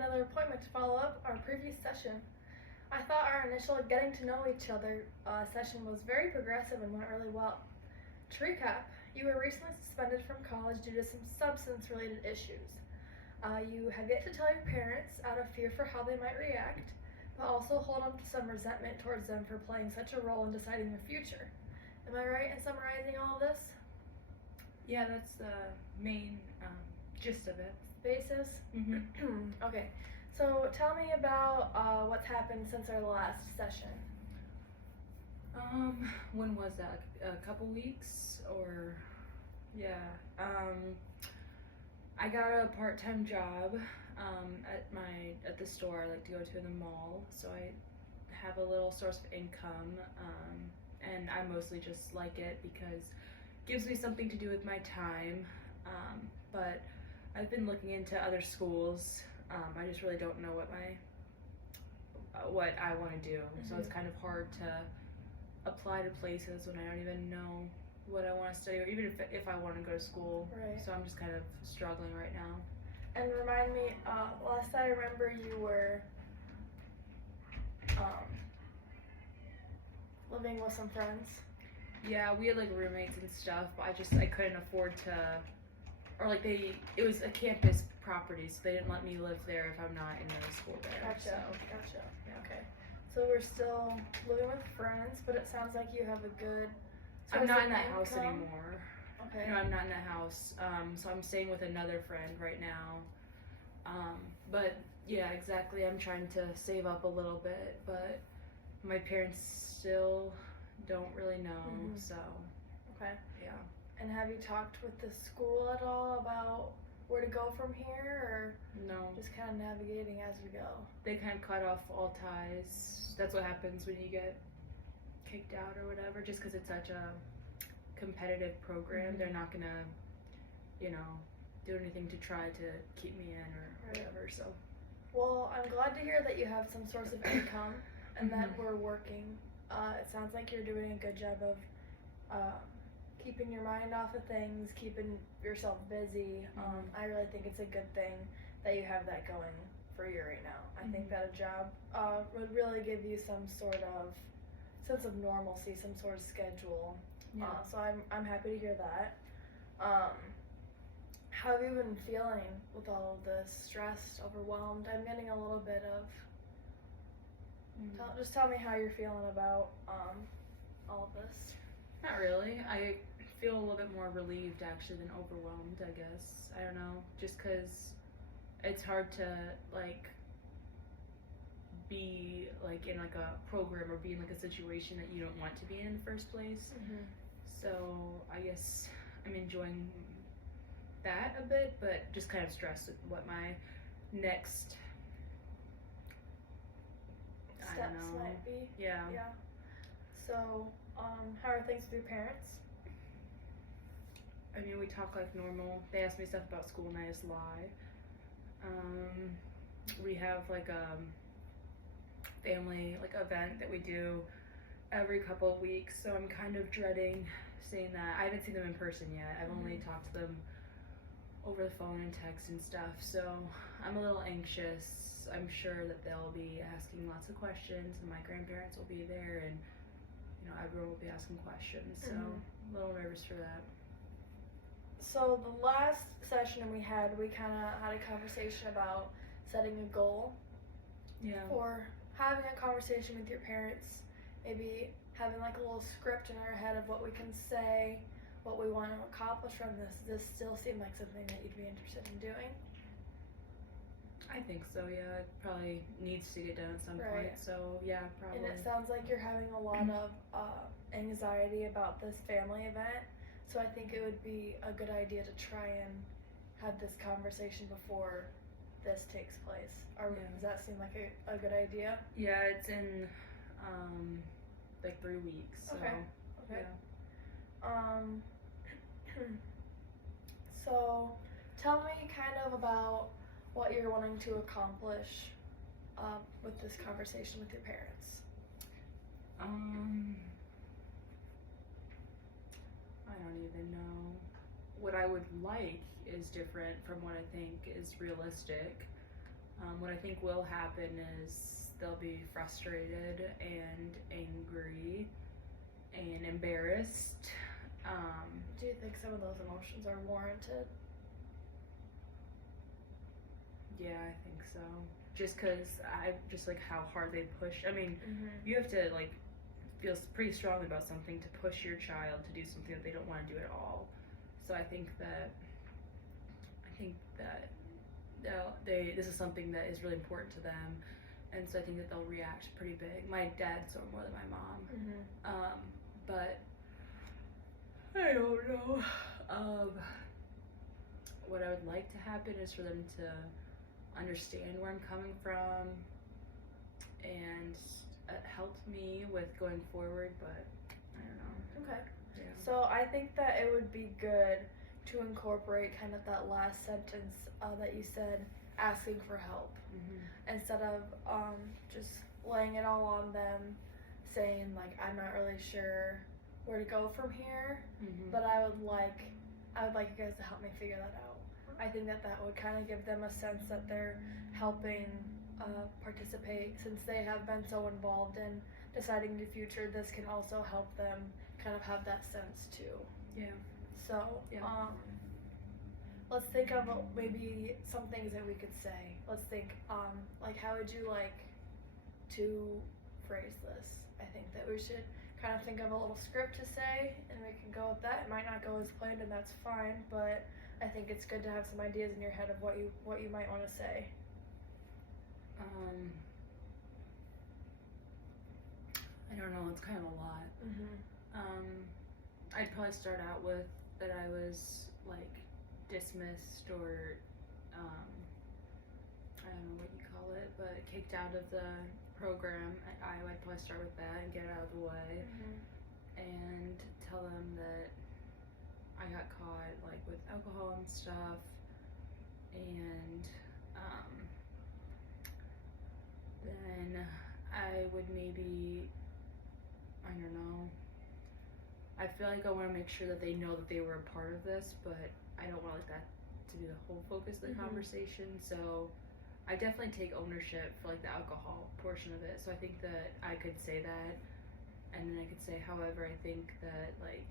another appointment to follow up our previous session. I thought our initial getting to know each other session was very progressive and went really well. To recap, you were recently suspended from college due to some substance-related issues. You have yet to tell your parents out of fear for how they might react, but also hold on to some resentment towards them for playing such a role in deciding your future. Am I right in summarizing all of this? Yeah, that's the main gist of it. Basis? Okay, so tell me about what's happened since our last session. When was that? A couple weeks or yeah. I got a part-time job at the store I like to go to in the mall, so I have a little source of income, and I mostly just like it because it gives me something to do with my time. But I've been looking into other schools. I just really don't know what I want to do, so it's kind of hard to apply to places when I don't even know what I want to study, or even if I want to go to school. Right. So I'm just kind of struggling right now. And remind me, last I remember you were living with some friends. Yeah, we had like roommates and stuff, but I couldn't afford to, or like it was a campus property, so they didn't let me live there if I'm not in the school there. Gotcha. So. Gotcha. Yeah. Okay. So we're still living with friends, but it sounds like you have a good. I'm not in that income. house anymore. Okay. No, I'm not in that house. So I'm staying with another friend right now. But yeah, exactly. I'm trying to save up a little bit, but my parents still don't really know. So. Okay. Yeah. And have you talked with the school at all about where to go from here, or No. just kind of navigating as we go? They kind of cut off all ties. That's what happens when you get kicked out or whatever, just because it's such a competitive program. They're not gonna, do anything to try to keep me in or whatever. So. Well, I'm glad to hear that you have some source of income and that we're working. It sounds like you're doing a good job of keeping your mind off of things, keeping yourself busy. I really think it's a good thing that you have that going for you right now. I think that a job would really give you some sort of sense of normalcy, some sort of schedule. Yeah. So I'm happy to hear that. How have you been feeling with all of this? Stressed, overwhelmed? I'm getting a little bit of. Just tell me how you're feeling about all of this. Not really. I feel a little bit more relieved actually than overwhelmed, I guess. I don't know. Just because it's hard to be in a program or be in a situation that you don't want to be in the first place. So I guess I'm enjoying that a bit, but just kind of stressed with what my next Steps might be. Yeah. So, how are things with your parents? I mean, we talk like normal. They ask me stuff about school and I just lie. We have a family event that we do every couple of weeks, so I'm kind of dreading saying that. I haven't seen them in person yet. I've only talked to them over the phone and text and stuff, so I'm a little anxious. I'm sure that they'll be asking lots of questions and my grandparents will be there and everyone will be asking questions, so I'm a little nervous for that. So the last session we had a conversation about setting a goal. Yeah. Or having a conversation with your parents, maybe having a little script in our head of what we can say, what we want to accomplish from this. Does this still seem like something that you'd be interested in doing? I think so, yeah. It probably needs to get done at some point, so yeah, probably. And it sounds like you're having a lot of anxiety about this family event, so I think it would be a good idea to try and have this conversation before this takes place. Does that seem like a good idea? Yeah, it's in 3 weeks. So, okay. Yeah. So tell me kind of about what you're wanting to accomplish with this conversation with your parents. I don't even know. What I would like is different from what I think is realistic. What I think will happen is they'll be frustrated and angry and embarrassed. Do you think some of those emotions are warranted? Yeah, I think so. Just because I just like how hard they push. I mean, Mm-hmm. you have to like feel pretty strongly about something to push your child to do something that they don't want to do at all. So I think that this is something that is really important to them, and so I think that they'll react pretty big. My dad so more than my mom, Mm-hmm. but I don't know. What I would like to happen is for them to understand where I'm coming from, and it helped me with going forward. But I don't know. Okay. Yeah. So I think that it would be good to incorporate kind of that last sentence that you said, asking for help, instead of just laying it all on them, saying like, I'm not really sure where to go from here, but I would like you guys to help me figure that out. I think that would kind of give them a sense that they're helping participate, since they have been so involved in deciding the future. This can also help them kind of have that sense too. Yeah. So, Yeah. Let's think of maybe some things that we could say. Let's think, like, how would you like to phrase this? I think that we should kind of think of a little script to say, and we can go with that. It might not go as planned, and that's fine, but I think it's good to have some ideas in your head of what you might want to say. I don't know, it's kind of a lot. I'd probably start out with that I was like dismissed or I don't know what you call it, but kicked out of the program at Iowa. I'd probably start with that and get it out of the way, and tell them that I got caught like with alcohol and stuff, and then I would maybe, I don't know, I feel like I want to make sure that they know that they were a part of this, but I don't want like that to be the whole focus of the conversation. So I definitely take ownership for like the alcohol portion of it. So I think that I could say that, and then I could say, however, I think that like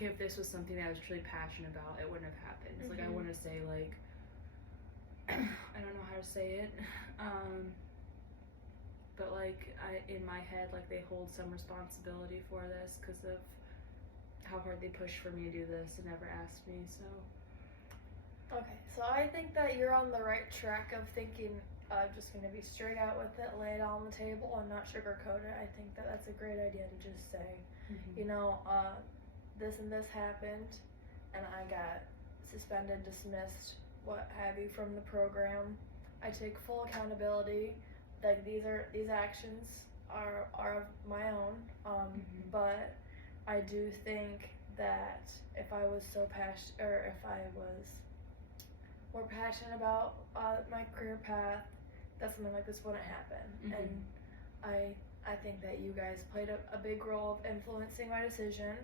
if this was something that I was truly passionate about, it wouldn't have happened. So, like I want to say like I don't know how to say it, but like in my head, like they hold some responsibility for this because of how hard they pushed for me to do this and never asked me. So okay, so I think that you're on the right track of thinking just going to be straight out with it, lay it all on the table and not sugarcoat it. I think that that's a great idea to just say, you know, this and this happened, and I got suspended, dismissed, what have you, from the program. I take full accountability. Like these actions are of my own, but I do think that if I was so passionate, or if I was more passionate about my career path, that something like this wouldn't happen. And I think that you guys played a big role of influencing my decision.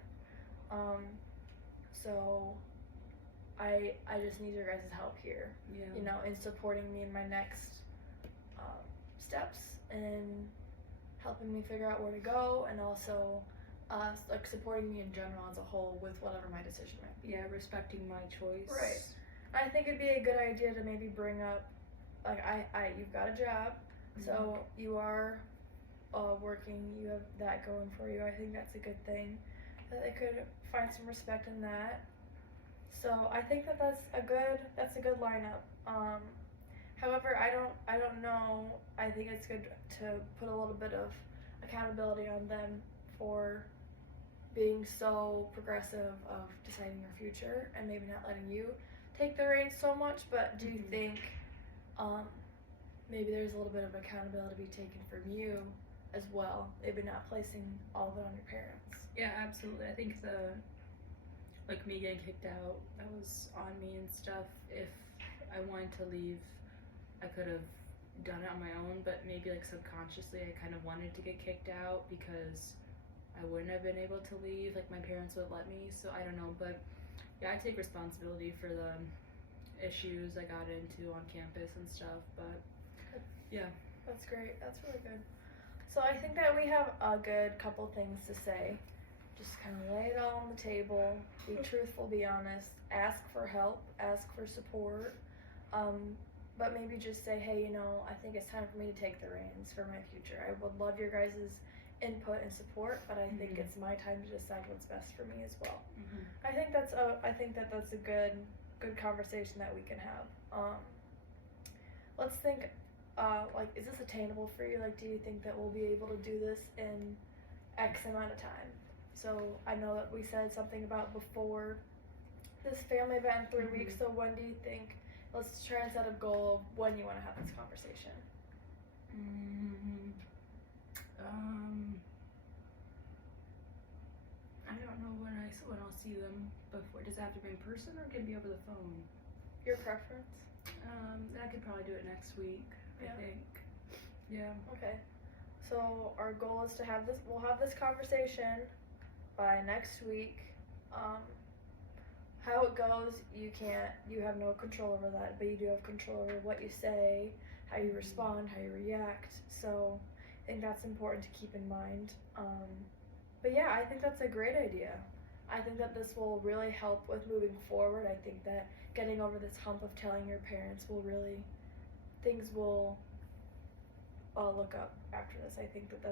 So I just need your guys' help here, you know, in supporting me in my next steps and helping me figure out where to go, and also like supporting me in general as a whole with whatever my decision might be. Yeah, respecting my choice. Right. I think it'd be a good idea to maybe bring up, like, you've got a job, so you are working, you have that going for you. I think that's a good thing, that they could find some respect in that. So I think that that's a good lineup. However, I don't know. I think it's good to put a little bit of accountability on them for being so progressive of deciding your future and maybe not letting you take the reins so much. But do you think maybe there's a little bit of accountability to be taken from you as well? Maybe not placing all of it on your parents. Yeah, absolutely. I think like me getting kicked out, that was on me and stuff. If I wanted to leave, I could have done it on my own, but maybe like subconsciously I kind of wanted to get kicked out because I wouldn't have been able to leave, like my parents would let me. So I don't know, but yeah, I take responsibility for the issues I got into on campus and stuff. But yeah. That's great. That's really good. So I think that we have a good couple things to say. Just kind of lay it all on the table. Be truthful. Be honest. Ask for help. Ask for support. But maybe just say, hey, you know, I think it's time for me to take the reins for my future. I would love your guys' input and support, but I think it's my time to decide what's best for me as well. I think that's a good conversation that we can have. Let's think. Like, is this attainable for you? Like, do you think that we'll be able to do this in X amount of time? So I know that we said something about before this family event in 3 weeks. So when do you think? Let's try and set a goal of when you want to have this conversation. I don't know when I'll see them before. Does it have to be in person or can it be over the phone? Your preference? I could probably do it next week. Yeah. I think. Yeah. Okay. So our goal is to have this. We'll have this conversation by next week. How it goes, you have no control over that, but you do have control over what you say, how you respond, how you react. So I think that's important to keep in mind. But yeah, I think that's a great idea. I think that this will really help with moving forward. I think that getting over this hump of telling your parents things will look up after this. I think that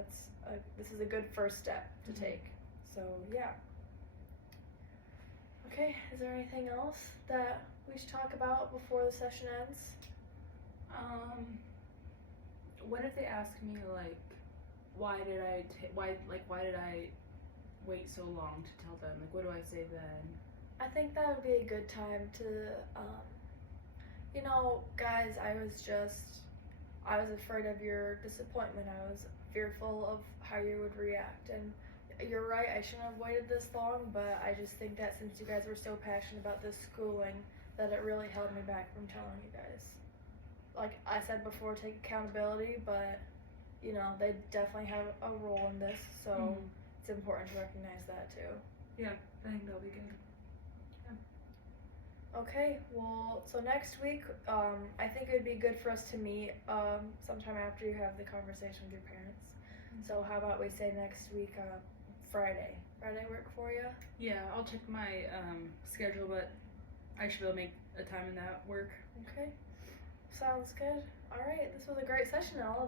this is a good first step to take. So yeah. Okay, is there anything else that we should talk about before the session ends? What if they ask me like, why did I wait so long to tell them? Like, what do I say then? I think that would be a good time to, guys, I was afraid of your disappointment. I was fearful of how you would react, and you're right, I shouldn't have waited this long, but I just think that since you guys were so passionate about this schooling, that it really held me back from telling you guys. Like I said before, take accountability, but, they definitely have a role in this, so it's important to recognize that too. Yeah, I think that'll be good. Okay, well, so next week, I think it would be good for us to meet sometime after you have the conversation with your parents. So how about we say next week, Friday? Friday work for you? Yeah, I'll check my schedule, but I should be able to make a time in that work. Okay, sounds good. All right, this was a great session, Ella.